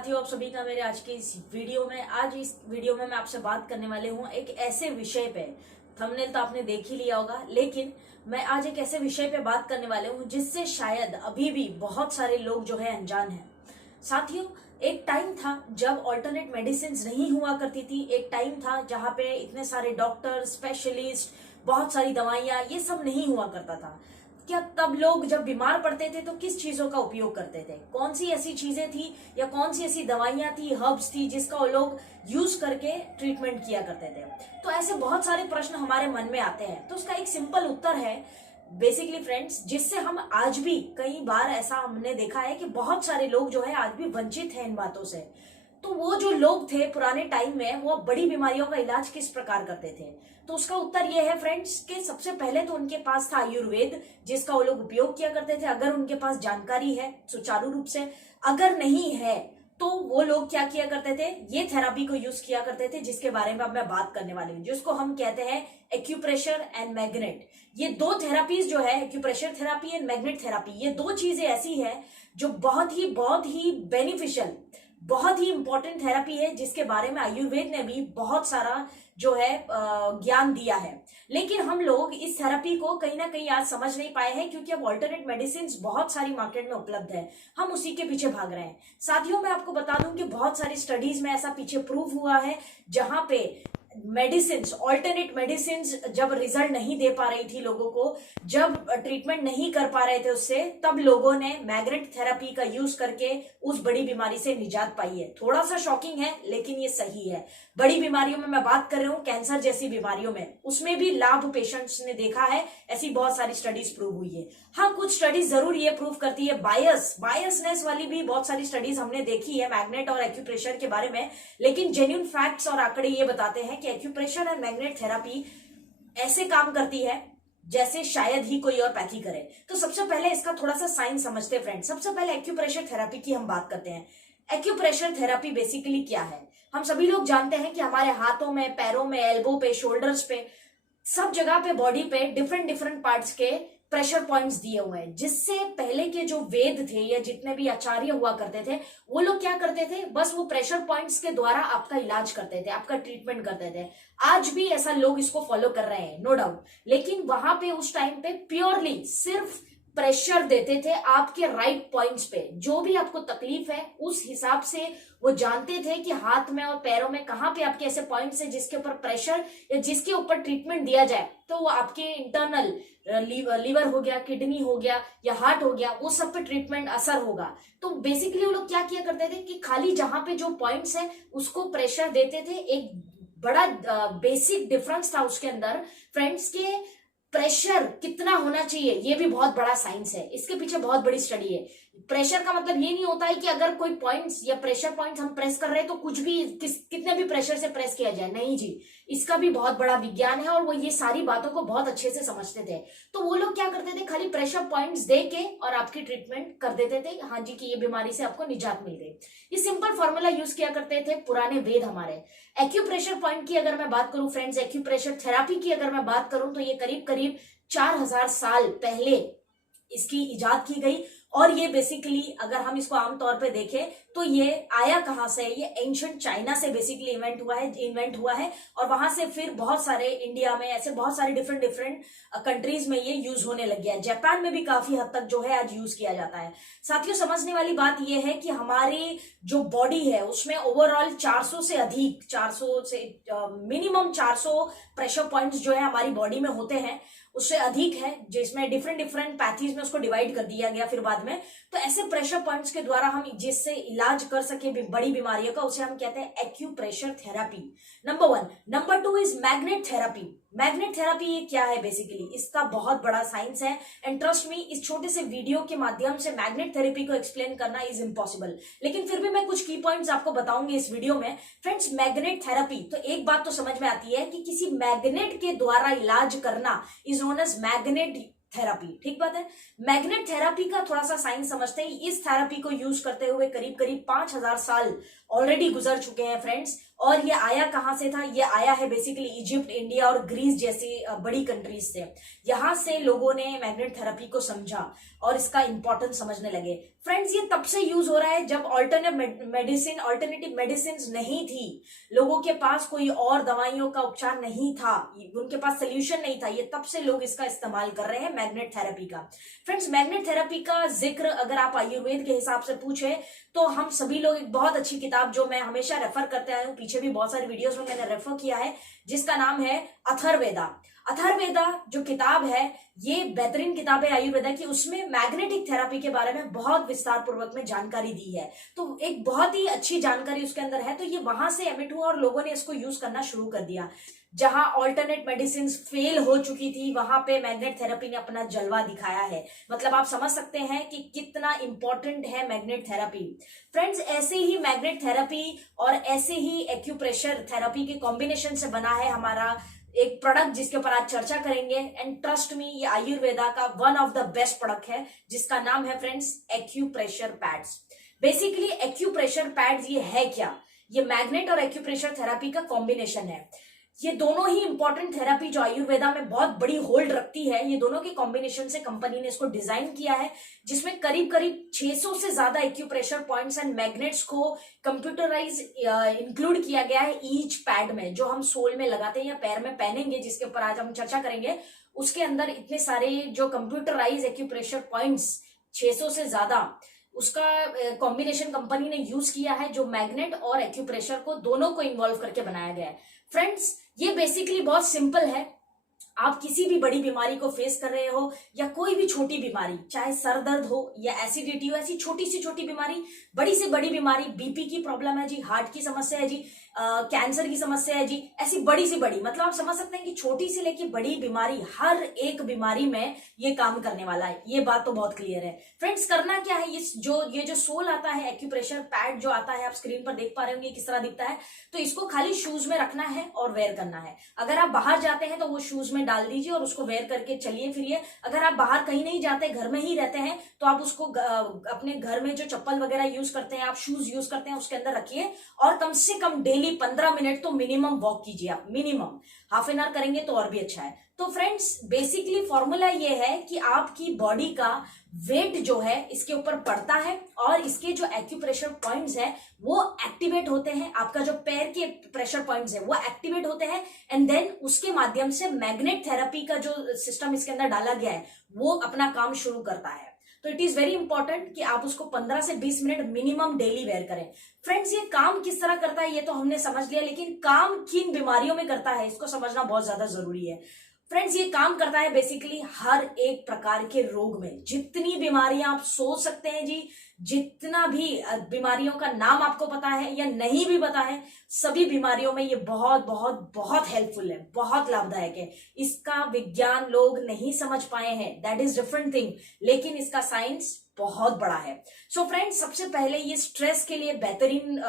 साथियों, आप सभी का मेरे आज के इस वीडियो में मैं आपसे बात करने वाले हूँ एक ऐसे विषय पे। थंबनेल तो आपने देख ही लिया होगा, लेकिन मैं आज एक ऐसे विषय पे बात करने वाले हूँ जिससे शायद अभी भी बहुत सारे लोग जो है अनजान हैं। साथियों, एक टाइम था जब ऑल्टरनेट मेडिसिन नहीं हुआ करती थी। एक टाइम था जहाँ पे इतने सारे डॉक्टर, स्पेशलिस्ट, बहुत सारी दवाइयाँ, ये सब नहीं हुआ करता था। क्या तब लोग जब बीमार पड़ते थे तो किस चीजों का उपयोग करते थे? कौन सी ऐसी चीजें थी या कौन सी ऐसी दवाइयां थी, हर्ब्स थी, जिसका वो लोग यूज करके ट्रीटमेंट किया करते थे? तो ऐसे बहुत सारे प्रश्न हमारे मन में आते हैं। तो उसका एक सिंपल उत्तर है बेसिकली फ्रेंड्स, जिससे हम आज भी कई बार ऐसा हमने देखा है कि बहुत सारे लोग जो है आज भी वंचित हैं इन बातों से। तो वो जो लोग थे पुराने टाइम में, वो बड़ी बीमारियों का इलाज किस प्रकार करते थे? तो उसका उत्तर ये है फ्रेंड्स कि सबसे पहले तो उनके पास था आयुर्वेद, जिसका वो लोग उपयोग किया करते थे अगर उनके पास जानकारी है सुचारू रूप से। अगर नहीं है तो वो लोग क्या किया करते थे? ये थेरापी को यूज किया करते थे, जिसके बारे में अब मैं बात करने वाली हूँ, जिसको हम कहते हैं एक्यूप्रेशर एंड मैग्नेट। ये दो थेरापीज जो है, acupressure therapy and magnet therapy, ये दो चीजें ऐसी है जो बहुत ही बेनिफिशियल, बहुत ही इंपॉर्टेंट थेरापी है, जिसके बारे में आयुर्वेद ने भी बहुत सारा जो है ज्ञान दिया है। लेकिन हम लोग इस थेरापी को कहीं ना कहीं आज समझ नहीं पाए हैं, क्योंकि अब ऑल्टरनेट मेडिसिन बहुत सारी मार्केट में उपलब्ध है, हम उसी के पीछे भाग रहे हैं। साथियों, मैं आपको बता दूं कि बहुत सारी स्टडीज में ऐसा पीछे प्रूव हुआ है, जहां पे मेडिसिन, ऑल्टरनेट मेडिसिन जब रिजल्ट नहीं दे पा रही थी लोगों को, जब ट्रीटमेंट नहीं कर पा रहे थे उससे, तब लोगों ने मैग्नेट थेरापी का यूज करके उस बड़ी बीमारी से निजात पाई है। थोड़ा सा शॉकिंग है, लेकिन ये सही है। बड़ी बीमारियों में मैं बात कर रही हूँ, कैंसर जैसी बीमारियों में, उसमें भी लाभ पेशेंट्स ने देखा है। ऐसी बहुत सारी स्टडीज प्रूव हुई है। हाँ, कुछ स्टडीज जरूर ये प्रूव करती है, बायसनेस वाली भी बहुत सारी स्टडीज हमने देखी है मैग्नेट और एक्यूप्रेशर के बारे में। लेकिन जेन्युइन फैक्ट्स और आंकड़े ये बताते हैं कि एक्यूप्रेशर और मैग्नेट थेरापी ऐसे काम करती है जैसे शायद ही कोई और पैथी करे। तो सबसे पहले इसका थोड़ा सा साइंस समझते हैं फ्रेंड्स। सबसे पहले एक्यूप्रेशर थेरापी की हम बात करते हैं। एक्यूप्रेशर थेरापी बेसिकली क्या है? हम सभी लोग जानते हैं कि हमारे हाथों में, पैरों में, एल्बो पे, शोल्डर्स पे, सब जगह पे, बॉडी पे डिफरेंट पार्ट्स के प्रेशर पॉइंट्स दिए हुए हैं, जिससे पहले के जो वेद थे या जितने भी आचार्य हुआ करते थे, वो लोग क्या करते थे? बस वो प्रेशर पॉइंट्स के द्वारा आपका इलाज करते थे, आपका ट्रीटमेंट करते थे। आज भी ऐसा लोग इसको फॉलो कर रहे हैं, नो डाउट। लेकिन वहां पे उस टाइम पे प्योरली सिर्फ प्रेशर देते थे आपके राइट पॉइंट्स पे। जो भी आपको तकलीफ है उस हिसाब से वो जानते थे कि हाथ में और पैरों में कहाँ पे आपके ऐसे पॉइंट्स हैं जिसके ऊपर प्रेशर या जिसके ऊपर ट्रीटमेंट दिया जाए तो वो आपके इंटरनल लीवर हो गया, किडनी हो गया या हार्ट हो गया, वो सब पे ट्रीटमेंट असर होगा। तो बेसिकली वो लोग क्या किया करते थे कि खाली जहां पे जो पॉइंट्स है उसको प्रेशर देते थे। एक बड़ा बेसिक डिफरेंस था उसके अंदर फ्रेंड्स के, प्रेशर कितना होना चाहिए ये भी बहुत बड़ा साइंस है, इसके पीछे बहुत बड़ी स्टडी है। प्रेशर का मतलब ये नहीं होता है कि अगर कोई पॉइंट्स या प्रेशर पॉइंट्स हम प्रेस कर रहे हैं तो कुछ भी कितने भी प्रेशर से प्रेस किया जाए, नहीं जी, इसका भी बहुत बड़ा विज्ञान है और वो ये सारी बातों को बहुत अच्छे से समझते थे। तो वो लोग क्या करते थे? खाली प्रेशर पॉइंट्स दे के और आपकी ट्रीटमेंट कर देते थे, हाँ जी, कि ये बीमारी से आपको निजात मिल गई। ये सिंपल फॉर्मूला यूज किया करते थे पुराने वेद हमारे। एक्यूप्रेशर पॉइंट की अगर मैं बात करूं फ्रेंड्स, एक्यूप्रेशर थेरापी की अगर मैं बात करूं, तो ये करीब 4000 साल पहले इसकी इजाद की गई। और ये बेसिकली अगर हम इसको आमतौर पे देखें तो ये आया कहां से? ये एंशिएंट चाइना से बेसिकली इन्वेंट हुआ है और वहां से फिर बहुत सारे इंडिया में, ऐसे बहुत सारे डिफरेंट कंट्रीज में ये यूज होने लग गया है। जापान में भी काफी हद तक जो है आज यूज किया जाता है। साथियों, समझने वाली बात ये है कि हमारी जो बॉडी है उसमें ओवरऑल 400 से मिनिमम 400 प्रेशर पॉइंट्स जो है हमारी बॉडी में होते हैं, उससे अधिक है, जिसमें डिफरेंट पैथीज में उसको डिवाइड कर दिया गया फिर बाद में। तो ऐसे प्रेशर पॉइंट्स के द्वारा हम जिससे इलाज कर सके बड़ी बीमारियों का, उसे हम कहते हैं acupressure therapy. Number 1। Number 2 is magnet therapy. Magnet therapy ये क्या है? बेसिकली इसका बहुत बड़ा साइंस है, एंड ट्रस्ट मी, इस छोटे से वीडियो के माध्यम से मैग्नेट थेरेपी को एक्सप्लेन करना इज इम्पॉसिबल। लेकिन फिर भी मैं कुछ की पॉइंट्स आपको बताऊंगी इस वीडियो में। फ्रेंड्स, मैग्नेट थेरापी, तो एक बात तो समझ में आती है कि किसी मैग्नेट के द्वारा इलाज करना is known as magnet therapy, ठीक बात है। मैग्नेट थेरापी का थोड़ा सा साइंस समझते हैं। इस थेरापी को यूज करते हुए करीब 5000 साल ऑलरेडी गुजर चुके हैं फ्रेंड्स, और ये आया कहाँ से था? ये आया है बेसिकली इजिप्ट, इंडिया और ग्रीस जैसी बड़ी कंट्रीज से। यहाँ से लोगों ने मैग्नेट थेरेपी को समझा और इसका इंपॉर्टेंस समझने लगे। फ्रेंड्स, ये तब से यूज हो रहा है जब ऑल्टरनेटिव मेडिसिन नहीं थी, लोगों के पास कोई और दवाइयों का उपचार नहीं था, उनके पास सोल्यूशन नहीं था। ये तब से लोग इसका इस्तेमाल कर रहे हैं मैग्नेट थेरेपी का। फ्रेंड्स, मैग्नेट थेरेपी का जिक्र अगर आप आयुर्वेद के हिसाब से पूछे तो हम सभी लोग एक बहुत अच्छी किताब जो मैं हमेशा रेफर करते आया हूँ, पीछे भी बहुत सारी वीडियोस में मैंने रेफर किया है, जिसका नाम है अथर्ववेदा। अथर्ववेदा जो किताब है ये बेहतरीन किताब है आयुर्वेदा की। उसमें मैग्नेटिक थेरेपी के बारे में बहुत विस्तार पूर्वक में जानकारी दी है, तो एक बहुत ही अच्छी जानकारी उसके अंदर है। तो ये वहां से एमिट हुआ और लोगों ने इसको यूज करना शुरू कर दिया। जहां ऑल्टरनेट मेडिसिन फेल हो चुकी थी वहां पे मैग्नेट थेरेपी ने अपना जलवा दिखाया है। मतलब आप समझ सकते हैं कि कितना इंपॉर्टेंट है मैग्नेट थेरेपी। फ्रेंड्स, ऐसे ही मैग्नेट थेरेपी और ऐसे ही एक्यूप्रेशर थेरेपी के कॉम्बिनेशन से बना है हमारा एक प्रोडक्ट जिसके ऊपर आज चर्चा करेंगे। एंड ट्रस्ट मी, ये आयुर्वेदा का one of the best product है, जिसका नाम है friends acupressure pads. Basically acupressure pads ये है क्या? ये मैग्नेट और एक्यूप्रेशर थेरेपी का कॉम्बिनेशन है। ये दोनों ही इंपॉर्टेंट थेरेपी जो आयुर्वेदा में बहुत बड़ी होल्ड रखती है, ये दोनों के कॉम्बिनेशन से कंपनी ने इसको डिजाइन किया है, जिसमें करीब करीब 600 से ज्यादा एक्यूप्रेशर पॉइंट्स एंड मैग्नेट्स को कंप्यूटराइज इंक्लूड किया गया है ईच पैड में, जो हम सोल में लगाते हैं या पैर में पहनेंगे, जिसके ऊपर आज हम चर्चा करेंगे। उसके अंदर इतने सारे जो कंप्यूटराइज एक्यूप्रेशर पॉइंट्स 600 से ज्यादा, उसका कॉम्बिनेशन कंपनी ने यूज किया है, जो मैग्नेट और एक्यूप्रेशर को दोनों को इन्वॉल्व करके बनाया गया है। फ्रेंड्स, ये बेसिकली बहुत सिंपल है। आप किसी भी बड़ी बीमारी को फेस कर रहे हो या कोई भी छोटी बीमारी, चाहे सर दर्द हो या एसिडिटी हो, ऐसी छोटी सी छोटी बीमारी, बड़ी से बड़ी बीमारी, बीपी की प्रॉब्लम है जी, हार्ट की समस्या है जी, कैंसर की समस्या है जी, ऐसी बड़ी से बड़ी, मतलब आप समझ सकते हैं कि छोटी से लेकर बड़ी बीमारी, हर एक बीमारी में ये काम करने वाला है। ये बात तो बहुत क्लियर है। फ्रेंड्स, करना क्या है? ये जो सोल आता है, एक्यूप्रेशर पैड जो आता है, आप स्क्रीन पर देख पा रहे होंगे किस तरह दिखता है। तो इसको खाली शूज में रखना है और वेयर करना है। अगर आप बाहर जाते हैं तो वो शूज में डाल दीजिए और उसको वेयर करके चलिए फिरिए। अगर आप बाहर कहीं नहीं जाते, घर में ही रहते हैं, तो आप उसको अपने घर में जो चप्पल वगैरह यूज करते हैं, आप शूज यूज करते हैं, उसके अंदर रखिए और कम से कम डेली 15 मिनट तो मिनिमम वॉक कीजिए। आप मिनिमम हाफ एन आवर करेंगे तो और भी अच्छा है। तो फ्रेंड्स, बेसिकली फॉर्मूला ये है कि आपकी बॉडी का वेट जो है इसके ऊपर पड़ता है और इसके जो एक्यूप्रेशर पॉइंट्स है वो एक्टिवेट होते हैं। आपका जो पैर के प्रेशर पॉइंट्स है वो एक्टिवेट होते हैं एंड देन उसके माध्यम से मैग्नेट थेरेपी का जो सिस्टम इसके अंदर डाला गया है वो अपना काम शुरू करता है। तो इट इज वेरी इंपॉर्टेंट कि आप उसको 15 से 20 मिनट मिनिमम डेली वेयर करें। फ्रेंड्स, ये काम किस तरह करता है ये तो हमने समझ लिया, लेकिन काम किन बीमारियों में करता है इसको समझना बहुत ज्यादा जरूरी है। फ्रेंड्स, ये काम करता है बेसिकली हर एक प्रकार के रोग में। जितनी बीमारियां आप सोच सकते हैं जी, जितना भी बीमारियों का नाम आपको पता है या नहीं भी पता है, सभी बीमारियों में ये बहुत बहुत बहुत हेल्पफुल है, बहुत लाभदायक है। इसका विज्ञान लोग नहीं समझ पाए हैं, दैट इज डिफरेंट थिंग, लेकिन इसका साइंस बहुत बड़ा है। सो फ्रेंड्स, सबसे पहले ये स्ट्रेस के लिए बेहतरीन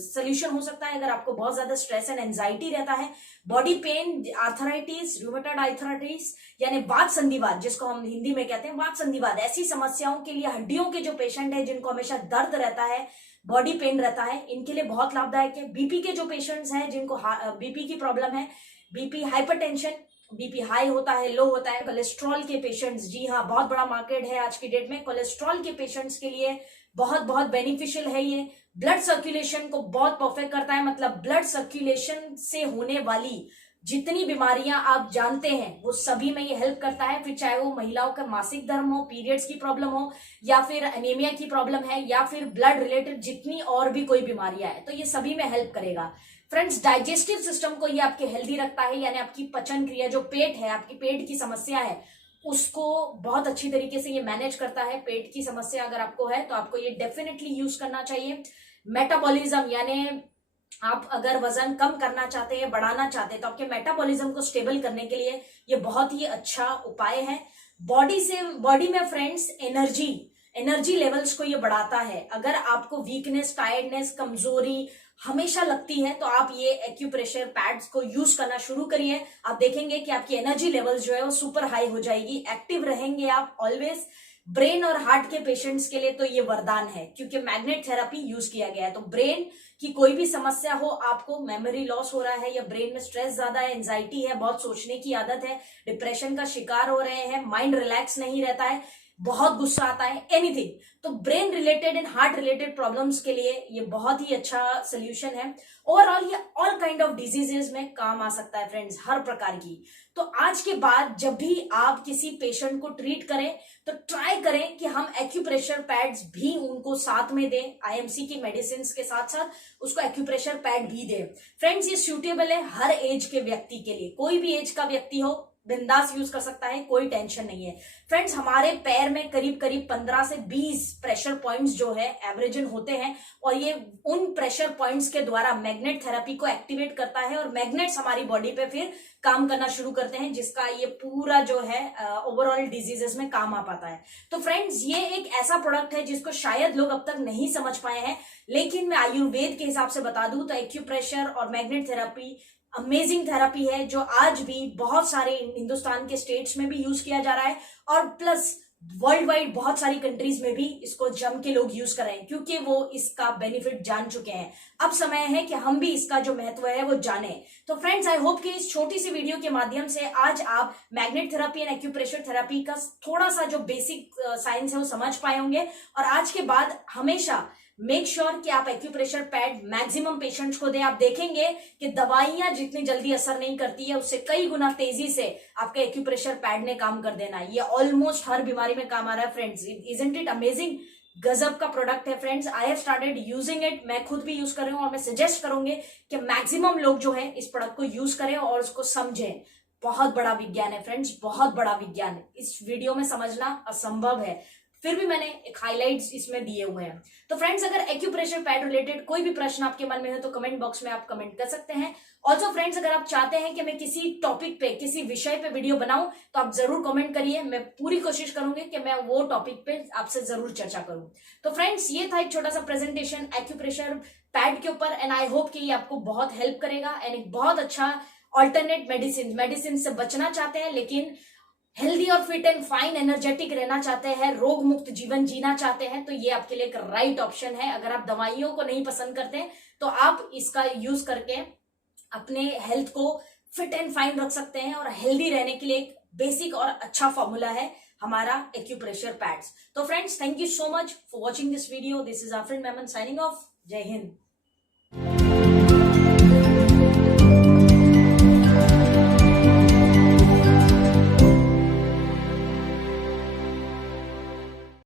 सोल्यूशन हो सकता है। अगर आपको बहुत ज्यादा स्ट्रेस एंड एंजाइटी रहता है, body pain, arthritis, rheumatoid arthritis यानी वात संधिवात, जिसको हम हिंदी में कहते हैं वात संधिवात, ऐसी समस्याओं के लिए हड्डियों के जो पेशेंट है जिनको हमेशा दर्द रहता है, बॉडी पेन रहता है, इनके लिए बहुत लाभदायक है। बीपी के जो पेशेंट्स हैं जिनको बीपी की प्रॉब्लम है, बीपी हाइपरटेंशन, बीपी हाई होता है, लो होता है, कोलेस्ट्रॉल के पेशेंट्स, जी हाँ, बहुत बड़ा मार्केट है आज की डेट में कोलेस्ट्रॉल के पेशेंट्स के लिए, बहुत बहुत बेनिफिशियल है ये। ब्लड सर्कुलेशन को बहुत परफेक्ट करता है, मतलब ब्लड सर्कुलेशन से होने वाली जितनी बीमारियां आप जानते हैं वो सभी में ये हेल्प करता है। फिर चाहे वो महिलाओं का मासिक धर्म हो, पीरियड्स की प्रॉब्लम हो, या फिर एनीमिया की प्रॉब्लम है, या फिर ब्लड रिलेटेड जितनी और भी कोई बीमारियां है, तो ये सभी में हेल्प करेगा। फ्रेंड्स, डाइजेस्टिव सिस्टम को ये आपके हेल्दी रखता है, यानी आपकी पचन क्रिया, जो पेट है, आपकी पेट की समस्या है, उसको बहुत अच्छी तरीके से ये मैनेज करता है। पेट की समस्या अगर आपको है तो आपको ये डेफिनेटली यूज करना चाहिए। मेटाबॉलिज्म, यानी आप अगर वजन कम करना चाहते हैं, बढ़ाना चाहते हैं, तो आपके मेटाबॉलिज्म को स्टेबल करने के लिए ये बहुत ही अच्छा उपाय है। बॉडी में फ्रेंड्स एनर्जी लेवल्स को ये बढ़ाता है। अगर आपको वीकनेस, टायर्डनेस, कमजोरी हमेशा लगती है तो आप ये एक्यूप्रेशर पैड्स को यूज करना शुरू करिए। आप देखेंगे कि आपकी एनर्जी लेवल्स जो है वो सुपर हाई हो जाएगी, एक्टिव रहेंगे आप ऑलवेज। ब्रेन और हार्ट के पेशेंट्स के लिए तो ये वरदान है, क्योंकि मैग्नेट थेरेपी यूज किया गया है। तो ब्रेन की कोई भी समस्या हो, आपको मेमोरी लॉस हो रहा है या ब्रेन में स्ट्रेस ज्यादा है, एंजाइटी है, बहुत सोचने की आदत है, डिप्रेशन का शिकार हो रहे हैं, माइंड रिलैक्स नहीं रहता है, बहुत गुस्सा आता है, एनीथिंग, तो brain related and heart related problems के लिए ये बहुत ही अच्छा सोल्यूशन है। ओवरऑल ये ऑल काइंड ऑफ डिजीजेस में काम आ सकता है फ्रेंड्स, हर प्रकार की। तो आज के बाद जब भी आप किसी पेशेंट को ट्रीट करें तो ट्राई करें कि हम एक्यूप्रेशर पैड्स भी उनको साथ में दें, आईएमसी की मेडिसिन के साथ साथ उसको एक्यूप्रेशर पैड भी दें। फ्रेंड्स ये सूटेबल है हर एज के व्यक्ति के लिए, कोई भी एज का व्यक्ति हो बिंदास यूज कर सकता है, कोई टेंशन नहीं है। फ्रेंड्स हमारे पैर में करीब करीब 15 से 20 प्रेशर पॉइंट्स जो है एवरेजन होते हैं, और ये उन प्रेशर पॉइंट्स के द्वारा मैग्नेट थेरेपी को एक्टिवेट करता है और मैग्नेट्स हमारी बॉडी पे फिर काम करना शुरू करते हैं, जिसका ये पूरा जो है ओवरऑल डिजीजेस में काम आ पाता है। तो फ्रेंड्स ये एक ऐसा प्रोडक्ट है जिसको शायद लोग अब तक नहीं समझ पाए हैं, लेकिन मैं आयुर्वेद के हिसाब से बता दूं तो एक्यूप्रेशर और मैग्नेट थेरेपी अमेजिंग थेरेपी है, जो आज भी बहुत सारे हिंदुस्तान के स्टेट्स में भी यूज किया जा रहा है, और प्लस वर्ल्ड वाइड बहुत सारी कंट्रीज में भी इसको जम के लोग यूज कर रहे हैं, क्योंकि वो इसका बेनिफिट जान चुके हैं। अब समय है कि हम भी इसका जो महत्व है वो जाने। तो फ्रेंड्स आई होप कि इस छोटी सी वीडियो के माध्यम से आज आप magnet therapy and acupressure therapy का थोड़ा सा जो बेसिक साइंस है वो समझ पाए होंगे, और आज के बाद हमेशा मेक श्योर कि आप एक्यूप्रेशर पैड मैक्सिमम पेशेंट्स को दें। आप देखेंगे कि दवाइयां जितनी जल्दी असर नहीं करती है, उससे कई गुना तेजी से आपके एक्यूप्रेशर पैड ने काम कर देना। ये ऑलमोस्ट हर बीमारी में काम आ रहा है फ्रेंड्स। Isn't it amazing? गजब का प्रोडक्ट है friends. I have started using it, मैं खुद भी यूज कर रही हूँ, और मैं सजेस्ट करूंगी कि मैक्सिमम लोग जो है इस प्रोडक्ट को यूज करें और उसको समझें। बहुत बड़ा विज्ञान है फ्रेंड्स, बहुत बड़ा विज्ञान है, इस वीडियो में समझना असंभव है, फिर भी मैंने एक हाइलाइट्स इसमें दिए हुए हैं। तो फ्रेंड्स अगर एक्यूप्रेशर पैड रिलेटेड कोई भी प्रश्न आपके मन में है तो कमेंट बॉक्स में आप कमेंट कर सकते हैं। ऑल्सो फ्रेंड्स अगर आप चाहते हैं कि मैं किसी टॉपिक पे, किसी विषय पे वीडियो बनाऊं तो आप जरूर कमेंट करिए, मैं पूरी कोशिश करूंगी कि मैं वो टॉपिक पे आपसे जरूर चर्चा करूं। तो फ्रेंड्स ये था एक छोटा सा प्रेजेंटेशन एक्यूप्रेशर पैड के ऊपर, एंड आई होप कि ये आपको बहुत हेल्प करेगा एंड एक बहुत अच्छा ऑल्टरनेट मेडिसिन से बचना चाहते हैं, लेकिन हेल्दी और फिट एंड फाइन एनर्जेटिक रहना चाहते हैं, रोग मुक्त जीवन जीना चाहते हैं, तो ये आपके लिए एक राइट ऑप्शन है। अगर आप दवाइयों को नहीं पसंद करते तो आप इसका यूज करके अपने हेल्थ को फिट एंड फाइन रख सकते हैं, और हेल्दी रहने के लिए एक बेसिक और अच्छा फॉर्मूला है हमारा एक्यूप्रेशर पैड्स। तो friends thank you so much for watching this video. This is our friend Memon signing off. जय हिंद।